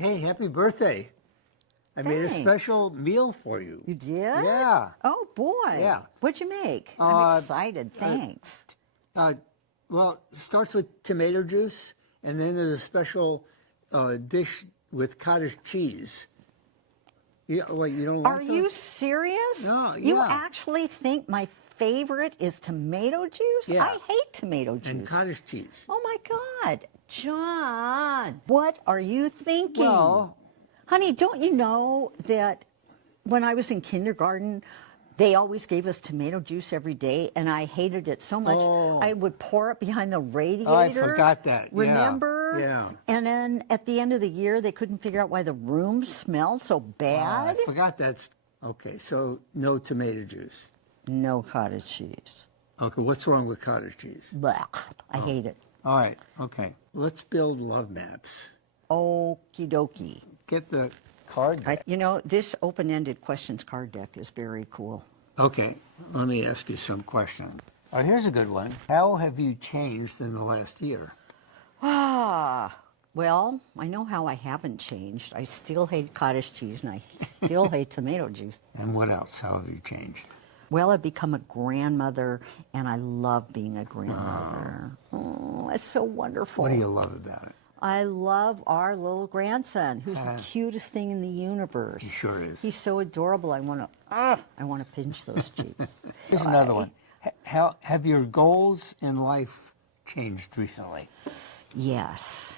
Hey, happy birthday. I made a Thanks. special meal for you. You did? Yeah. Oh, boy. Yeah. What'd you make? I'm excited. Thanks. Well, it starts with tomato juice, and then there's a special dish with cottage cheese. You don't like Are those? you serious? No, You yeah. actually think my favorite is tomato juice? Yeah. I hate tomato juice. And cottage cheese. Oh, my God. John, what are you thinking? Well, honey, don't you know that when I was in kindergarten, they always gave us tomato juice every day, and I hated it so much. Oh. I would pour it behind the radiator. Oh, I forgot that. Yeah. Remember? Yeah. And then at the end of the year, they couldn't figure out why the room smelled so bad. I forgot that's... Okay, so no tomato juice. No cottage cheese. Okay, what's wrong with cottage cheese? Blech. I hate it. All right, okay. Let's build love maps. Okie dokie. Get the card deck. You know, this open-ended questions card deck is very cool. Okay, let me ask you some questions. Here's a good one. How have you changed in the last year? Well, I know how I haven't changed. I still hate cottage cheese, and I still hate tomato juice. And what else? How have you changed? Well, I've become a grandmother, and I love being a grandmother. Oh, it's so wonderful. What do you love about it? I love our little grandson, who's the cutest thing in the universe. He sure is. He's so adorable. I want to pinch those cheeks. Here's another one. How have your goals in life changed recently? Yes.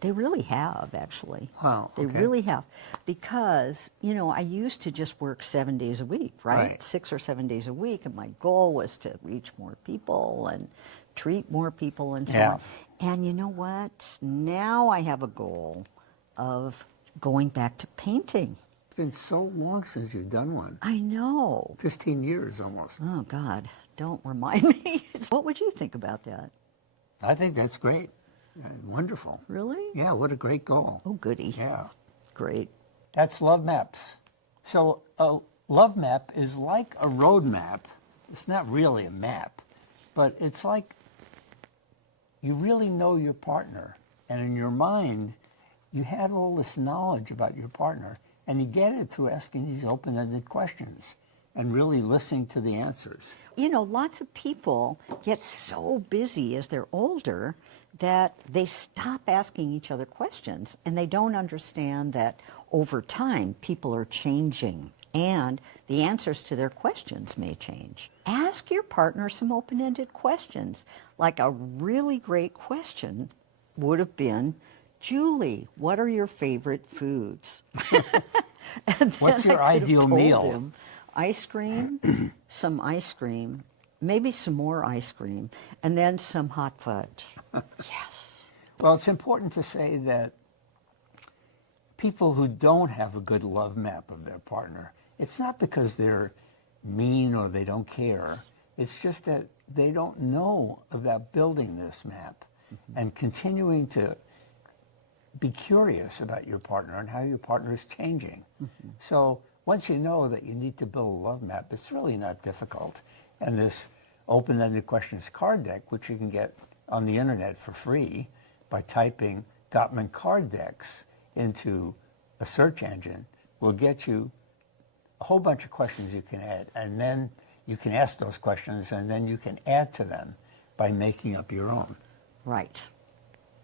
They really have, actually. Wow, They okay. really have. Because, you know, I used to just work 7 days a week, right? Right. 6 or 7 days a week, and my goal was to reach more people and treat more people and so Yeah. on. And you know what? Now I have a goal of going back to painting. It's been so long since you've done one. I know. 15 years almost. Oh, God, don't remind me. What would you think about that? I think that's great. Wonderful. Really? Yeah, what a great goal. Oh, goody. Yeah. Great. That's love maps. So a love map is like a road map. It's not really a map, but it's like you really know your partner. And in your mind, you have all this knowledge about your partner, and you get it through asking these open-ended questions and really listening to the answers. You know, lots of people get so busy as they're older that they stop asking each other questions, and they don't understand that over time people are changing and the answers to their questions may change. Ask your partner some open-ended questions. Like a really great question would have been, Julie, what are your favorite foods? What's your I could have ideal told meal? him, ice cream, some ice cream, maybe some more ice cream, and then some hot fudge. Yes. Well, it's important to say that people who don't have a good love map of their partner, it's not because they're mean or they don't care. It's just that they don't know about building this map and continuing to be curious about your partner and how your partner is changing. So once you know that you need to build a love map, it's really not difficult. And this open-ended questions card deck, which you can get on the internet for free by typing Gottman card decks into a search engine, will get you a whole bunch of questions you can add, and then you can ask those questions, and then you can add to them by making up your own. Right.